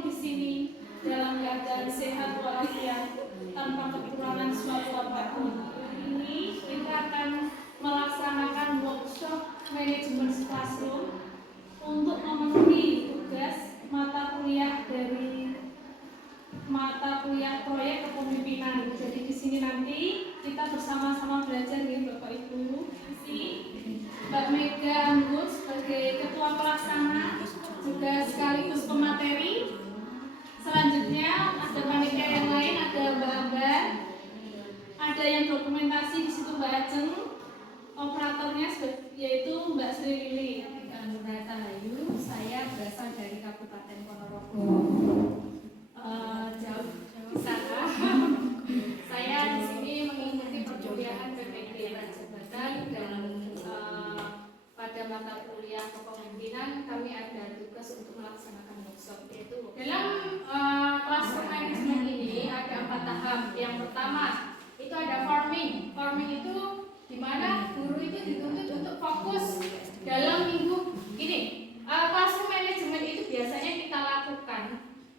berkumpul di sini dalam keadaan sehat walafiat tanpa kekurangan suatu apapun. Ini kita akan melaksanakan workshop manajemen classroom untuk memenuhi tugas mata kuliah dari mata kuliah proyek kepemimpinan. Jadi di sini nanti kita bersama-sama belajar nih Bapak Ibu. Mbak Mega Anggun sebagai ketua pelaksana juga sekaligus pemateri. Selanjutnya ada panitia yang lain, ada Mbak Ambar, ada yang dokumentasi di situ Mbak Ajeng, operatornya yaitu Mbak Sri Lili. Nurata Hayu, saya berasal dari Kabupaten Ponorogo. Jauh sana. Saya di sini mengikuti perkuliahan PPG Jabatan dan pada mata kuliah kepemimpinan kami ada tugas untuk melaksanakan workshop, yaitu dalam classroom management ini ada 4 tahap. Yang pertama itu ada forming. Forming itu di mana guru itu dituntut untuk fokus dalam minggu ini. Classroom management itu biasanya kita lakukan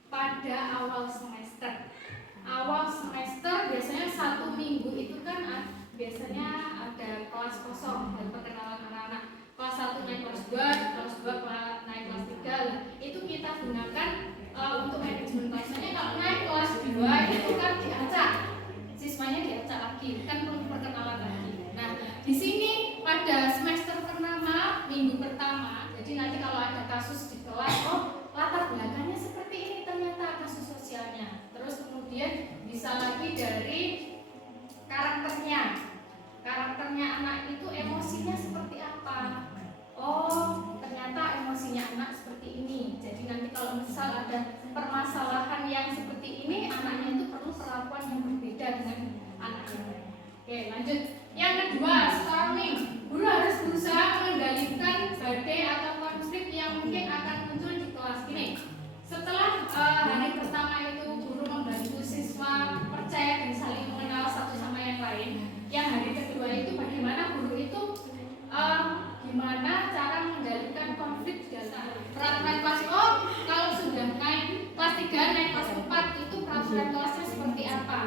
pada awal semester. Awal semester biasanya 1 minggu itu kan biasanya ada kelas kosong dan perkenalan anak-anak. Kelas 1 naik kelas 2, kelas 2 naik kelas 3. Itu kita gunakan untuk manajemen kelasnya. Kalau naik kelas 2 itu kan diacak, siswanya diacak lagi, kan perlu perkenalan lagi. Nah, di sini pada semester pertama, minggu pertama, jadi nanti kalau ada kasus di kelas, oh latar belakangnya seperti ini ternyata kasus sosialnya. Terus kemudian bisa lagi dari karakternya anak itu emosinya seperti apa. Oh ternyata emosinya anak seperti ini. Jadi nanti kalau misal ada permasalahan yang seperti ini, anaknya itu perlu perlakuan yang berbeda dengan anak yang lain. Oke, lanjut. Yang kedua, storming. Guru harus berusaha mengendalikan badai atau konflik yang mungkin akan muncul di kelas ini. Setelah hari pertama itu guru membantu siswa percaya dan saling mengenal satu sama yang lain. Yang hari kedua itu bagaimana guru itu gimana cara mengendalikan konflik dalam peraturan kelas. Oh, kalau sudah naik kelas 3, naik kelas 4 itu peraturan kelasnya seperti apa?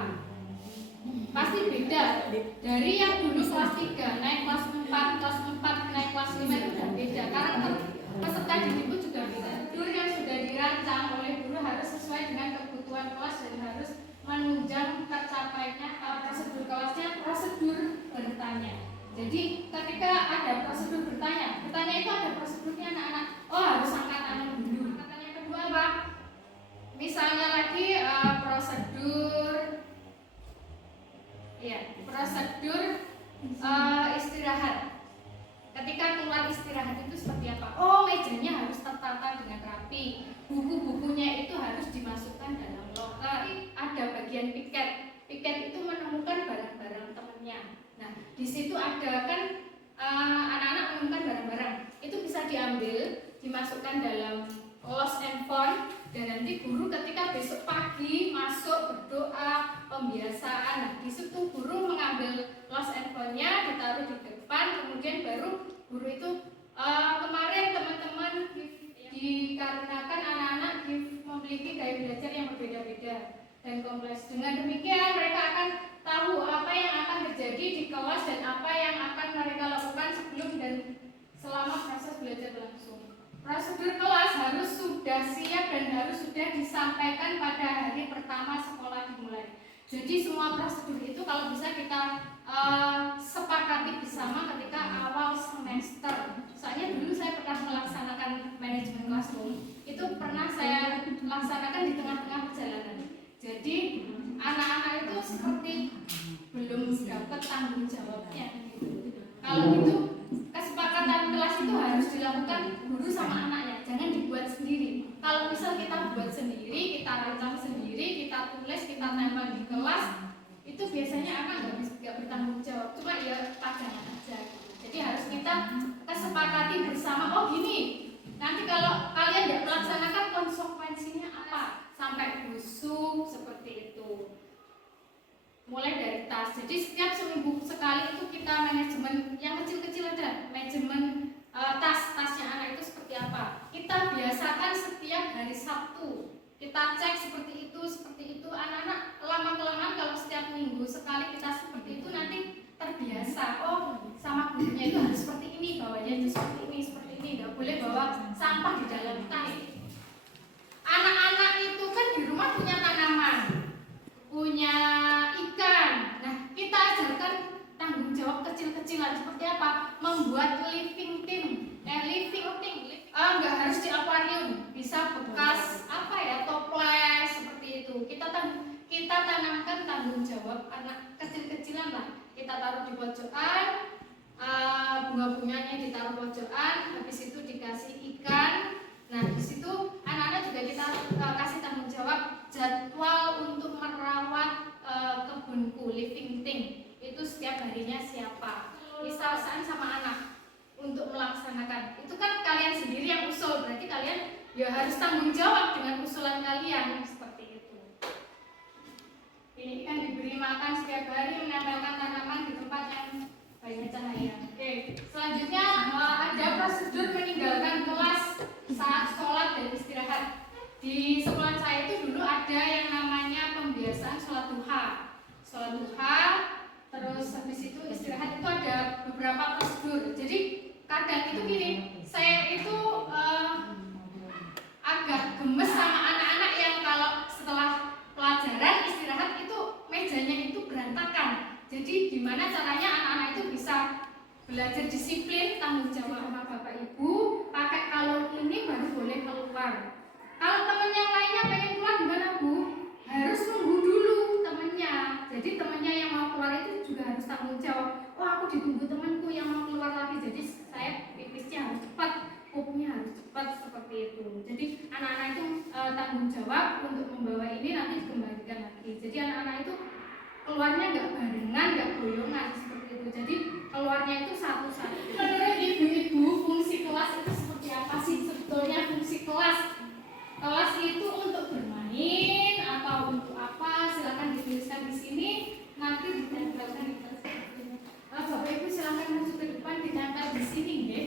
Pasti beda dari yang dulu kelas 3 naik kelas 4, kelas 4 naik kelas 5 itu sudah beda. Karakter peserta didik itu juga beda. Prosedur yang sudah dirancang oleh guru harus sesuai dengan kebutuhan kelas dan harus menunjang tercapainya prosedur kelasnya, prosedur bertanya. Jadi ketika ada prosedur bertanya itu ada prosedurnya anak-anak. Oh harus angkat tangan dulu. Angkatan yang kedua apa? Misalnya lagi prosedur istirahat. Ketika keluar istirahat itu seperti apa? Oh mejanya harus tertata dengan rapi. Buku-bukunya itu harus dimasukkan dalam loker. Ada bagian piket. Piket itu menemukan barang-barang temannya. Nah, di situ ada kan anak-anak menemukan barang-barang. Itu bisa diambil, dimasukkan dalam lost and found, dan nanti guru ketika besok pagi masuk berdoa pembiasaan. Nah, di situ guru mengambil lost and found-nya, ditaruh di depan, kemudian baru guru itu kemarin teman-teman dikarenakan anak-anak memiliki gaya belajar yang berbeda-beda dan kompleks. Dengan demikian mereka akan tahu apa yang akan terjadi di kelas dan apa yang akan mereka lakukan sebelum dan selama proses belajar berlangsung. Prosedur kelas harus sudah siap dan harus sudah disampaikan pada hari pertama sekolah dimulai. Jadi semua prosedur itu kalau bisa kita sepakati bersama ketika awal semester. Soalnya dulu saya pernah melaksanakan manajemen classroom. Itu pernah saya laksanakan di tengah-tengah perjalanan. Jadi anak-anak itu seperti belum dapat tanggung jawabnya gitu. Kalau gitu kesepakatan kelas itu harus dilakukan guru sama anaknya, jangan dibuat sendiri. Kalau misal kita buat sendiri, kita rancang sendiri, kita tulis, kita tempel di kelas, itu biasanya anak nggak bertanggung jawab, cuma ya pajangan aja. Jadi harus kita kesepakati bersama. Oh gini, nanti kalau kalian tidak melaksanakan konsekuensinya apa? Sampai busuk seperti itu. Mulai dari tas. Jadi setiap seminggu sekali itu kita manajemen yang kecil-kecil ada manajemen tasnya anak itu seperti apa. Kita biasakan setiap hari Sabtu kita kita cek seperti itu. Anak-anak lama-kelamaan kalau setiap minggu sekali kita seperti itu nanti terbiasa. Oh, sama gurunya itu harus seperti ini, bawanya itu seperti ini, nggak boleh bawa sampah di dalam tas. Anak-anak itu kan di rumah punya tanaman, punya ikan. Nah, kita ajarkan tanggung jawab kecil-kecilan seperti apa? Membuat living thing. Nggak harus di akuarium, bisa bekas apa ya, toples seperti itu. Kita tanamkan tanggung jawab anak kecil-kecilan lah. Kita taruh di pojokan, bunga-bunganya ditaruh pojokan, habis itu dikasih ikan. Nah, di situ anak-anak juga kita kasih tanggung jawab jadwal untuk merawat kebunku, living thing. Itu setiap harinya siapa? Misalkan sama anak untuk melaksanakan. Itu kan kalian sendiri yang usul, berarti kalian ya harus tanggung jawab dengan usulan kalian seperti itu. Ini kan diberi makan setiap hari, menempelkan tanaman di tempat yang banyak cahaya. Oke, selanjutnya ada prosedur meninggalkan kelas saat sholat dan istirahat. Di sekolah saya itu dulu ada yang namanya pembiasaan sholat duha. Terus habis itu istirahat itu ada beberapa prosedur. Jadi kadang itu gini, saya itu agak gemes sama anak-anak yang kalau setelah pelajaran istirahat itu mejanya itu berantakan. Jadi gimana caranya anak-anak itu bisa belajar disiplin, tanggung jawab sama bapak ibu, pakai kalung ini baru boleh keluar. Kalau teman yang lainnya pengen keluar gimana Bu? Harus nunggu dulu temennya. Jadi temennya yang mau keluar itu juga harus tanggung jawab. Oh, aku ditunggu temanku yang mau keluar lagi. Jadi saya pipisnya harus cepat, pupnya harus cepat seperti itu. Jadi anak-anak itu tanggung jawab untuk membawa ini nanti dikembalikan lagi. Jadi anak-anak itu keluarnya nggak barengan, nggak boyongan seperti itu. Jadi keluarnya itu satu-satu. Menurut ibu-ibu fungsi kelas itu seperti apa sih sebetulnya fungsi kelas? Kelas itu untuk bermain atau untuk apa? Silakan dituliskan di sini. Nanti ditempelkan di kelas. Bapak Ibu silakan maju ke depan, ditempel di sini, nggih.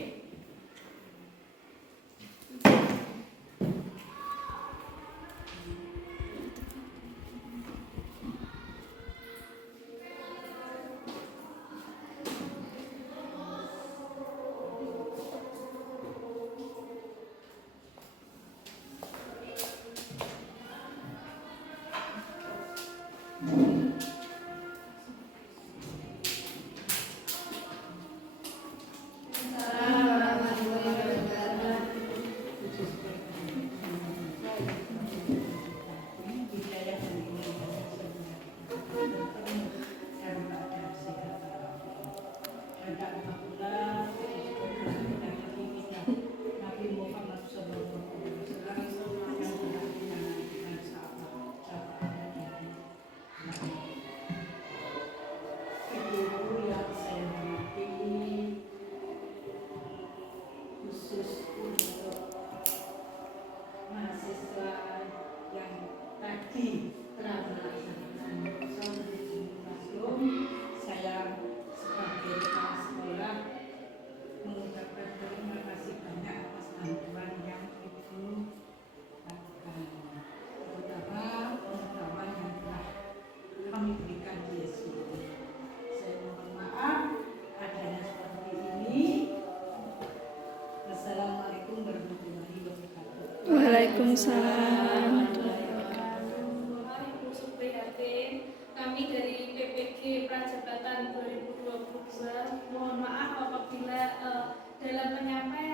Waalaikumsalam. Kami dari PPG Prajabatan 2022 mohon maaf apabila dalam penyampaian